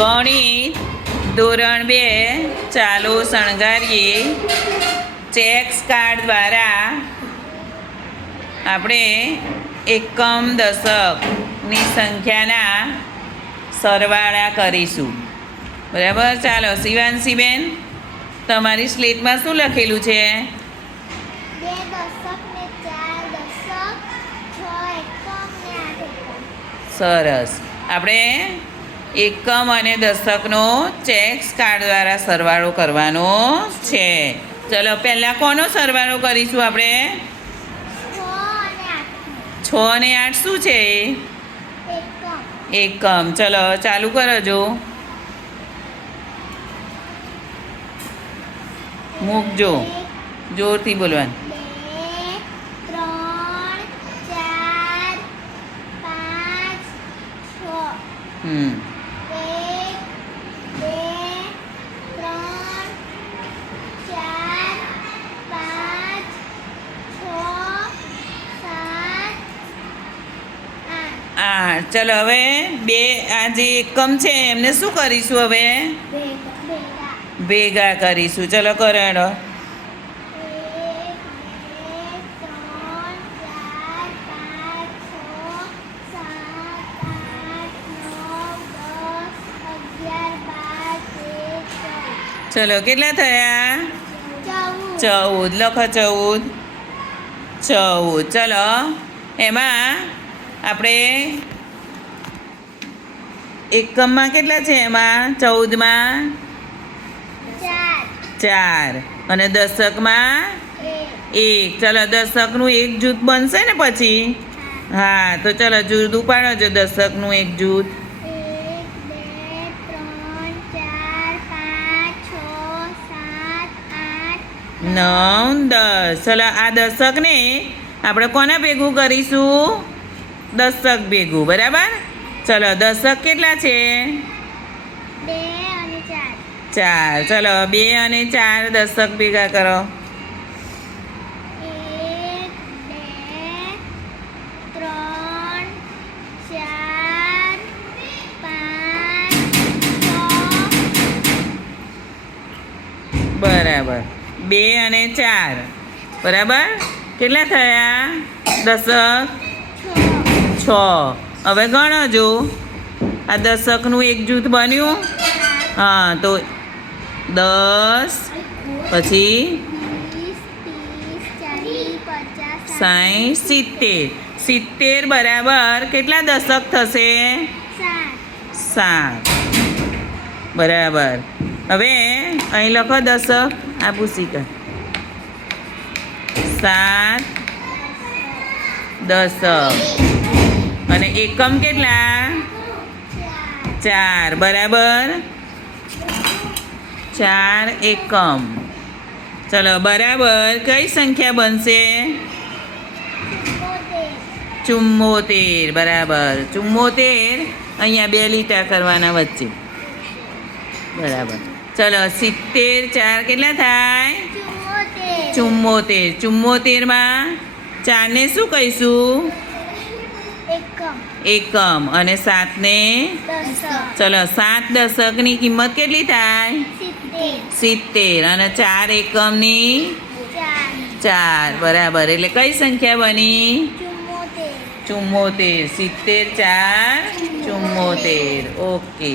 ગણિત ધોરણ 2 ચાલો શણગારીએ ચેક્સ કાર્ડ દ્વારા આપણે એકમ દશકની સંખ્યાના સરવાળા કરીશું. બરાબર? ચાલો શિવાંશીબેન, તમારી સ્લેટમાં શું લખેલું છે? 2 દશક ને 4 દશક, 6 એકમ ને 8 એકમ. સરસ. આપણે એકમ અને દશકનો ચેક્સ કાર્ડ દ્વારા સરવાળો કરવાનો છે. ચલો પહેલાં કોનો સરવાળો કરીશું આપણે? 6 અને 8. 6 અને 8 શું છે? એકમ. એકમ. ચલો ચાલુ કરજો. મૂકજો, જોરથી બોલવાનું. 2 3 4 5 6 7 8. ચલો હવે બે આ જે એકમ છે એમને શું કરીશું? હવે ભેગા કરીશું. ચલો કરો. 1 2 3 4 5 6 7 8 9 10 11 12 13 14. ચલો કેટલા થયા? 14. લખો 14. ચલો એમાં આપણે એકમમાં કેટલા છે? એમાં 14માં 4 અને દશકમાં 1. ચલો દશકનું એક જૂથ બનશે ને પછી? હા, તો ચલો જૂથ ઉપાડો છો દશકનું એક જૂથ. 1 2 3 4 5 6 7 8 9 10. ચલો આ દશકને આપણે કોને ભેગું કરીશું? દશક ભેગું. બરાબર? ચલો દશક કેટલા છે? 2 અને 4. 4. ચલો 2 અને 4 દશક ભેગા કરો. 1 2 3 4 5 6. બરાબર. 2 અને 4. બરાબર? કેટલા થયા દશક? 6. હવે ગણો જો. આ દશકનું એક જૂથ બન્યું. હા, તો 10 પછી 20 30 40 50 60 70 બરાબર કેટલા દશક થશે? 7. બરાબર. હવે અહીં લખો દશક. આ પૂછીકા 7 દશક. અને એકમ કેટલા? 4. બરાબર? 4 એકમ. ચલો બરાબર કઈ સંખ્યા બનશે? 74. બરાબર. 74 અહીંયા 2 લીટા કરવાના વચ્ચે. બરાબર. ચલો 70 4 કેટલા થાય? 74. 74માં 4 ને શું કહીશું? એકમ. અને 7 ને દશક. ચલો 7 દશકની કિંમત કેટલી થાય? 70. અને 4 એકમની 4. બરાબર. એટલે કઈ સંખ્યા બની? 74. 70 4 74. ઓકે.